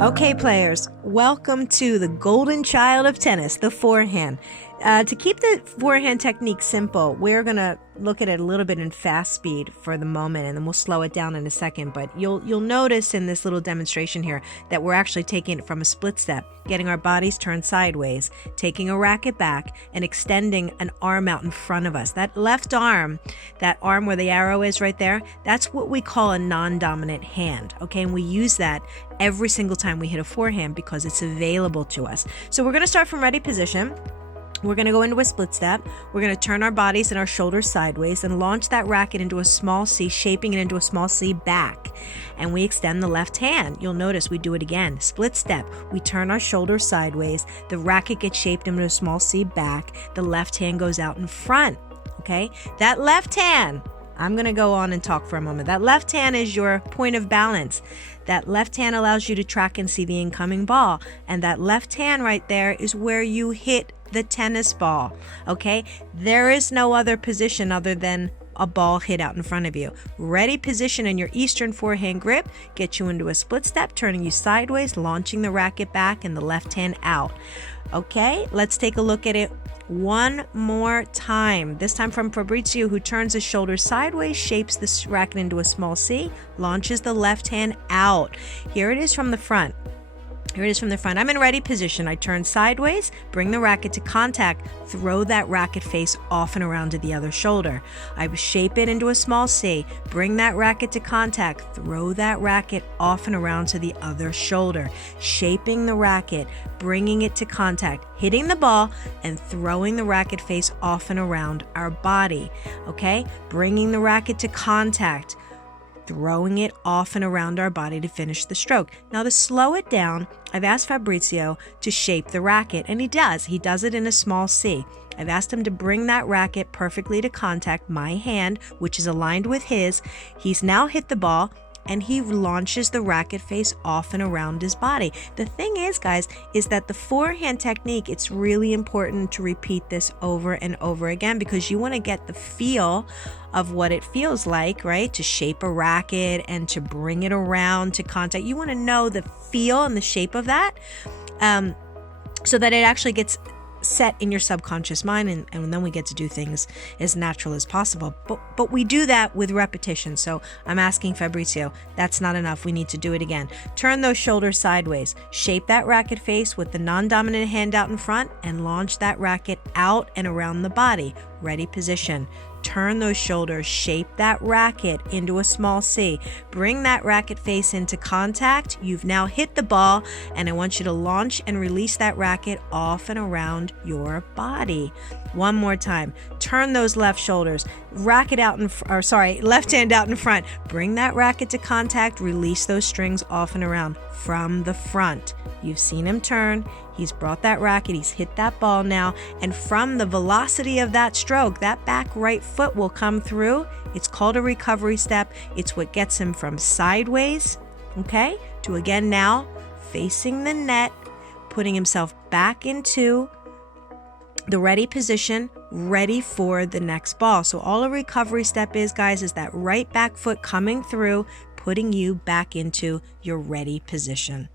Okay, players, welcome to the golden child of tennis, the forehand. To keep the forehand technique simple, we're going to look at it a little bit in fast speed for the moment, and then we'll slow it down in a second. But you'll notice in this little demonstration here that we're actually taking it from a split step, getting our bodies turned sideways, taking a racket back, and extending an arm out in front of us. That left arm, that arm where the arrow is right there, that's what we call a non-dominant hand, okay? And we use that every single time we hit a forehand because it's available to us. So we're going to start from ready position. We're going to go into a split step. We're going to turn our bodies and our shoulders sideways and launch that racket into a small C, shaping it into a small C back. And we extend the left hand. You'll notice we do it again. Split step. We turn our shoulders sideways. The racket gets shaped into a small C back. The left hand goes out in front. Okay? That left hand, I'm going to go on and talk for a moment. That left hand is your point of balance. That left hand allows you to track and see the incoming ball. And that left hand right there is where you hit the tennis ball, okay? There is no other position other than a ball hit out in front of you. Ready position in your Eastern forehand grip gets you into a split step, turning you sideways, launching the racket back and the left hand out. Okay, let's take a look at it one more time. This time from Fabrizio, who turns his shoulders sideways, shapes the racket into a small C, launches the left hand out. Here it is from the front. Here it is from the front. I'm in ready position. I turn sideways, bring the racket to contact, throw that racket face off and around to the other shoulder. I shape it into a small C, bring that racket to contact, throw that racket off and around to the other shoulder. Shaping the racket, bringing it to contact, hitting the ball, and throwing the racket face off and around our body. Okay? Bringing the racket to contact, throwing it off and around our body to finish the stroke. Now to slow it down, I've asked Fabrizio to shape the racket, and he does. He does it in a small C. I've asked him to bring that racket perfectly to contact my hand, which is aligned with his. He's now hit the ball, and he launches the racket face off and around his body. The thing is, guys, is that the forehand technique, it's really important to repeat this over and over again because you want to get the feel of what it feels like, right? To shape a racket and to bring it around to contact. You want to know the feel and the shape of that so that it actually gets set in your subconscious mind, and then we get to do things as natural as possible. But we do that with repetition. So I'm asking Fabrizio, that's not enough. We need to do it again. Turn those shoulders sideways. Shape that racket face with the non-dominant hand out in front and launch that racket out and around the body. Ready position. Turn those shoulders, shape that racket into a small C. Bring that racket face into contact. You've now hit the ball, and I want you to launch and release that racket off and around your body. One more time. Turn those left shoulders, left hand out in front. Bring that racket to contact, release those strings off and around from the front. You've seen him turn. He's brought that racket, he's hit that ball now, and from the velocity of that stroke, that back right foot will come through. It's called a recovery step. It's what gets him from sideways, okay, to again now facing the net, putting himself back into the ready position, ready for the next ball. So all a recovery step is, guys, is that right back foot coming through, putting you back into your ready position.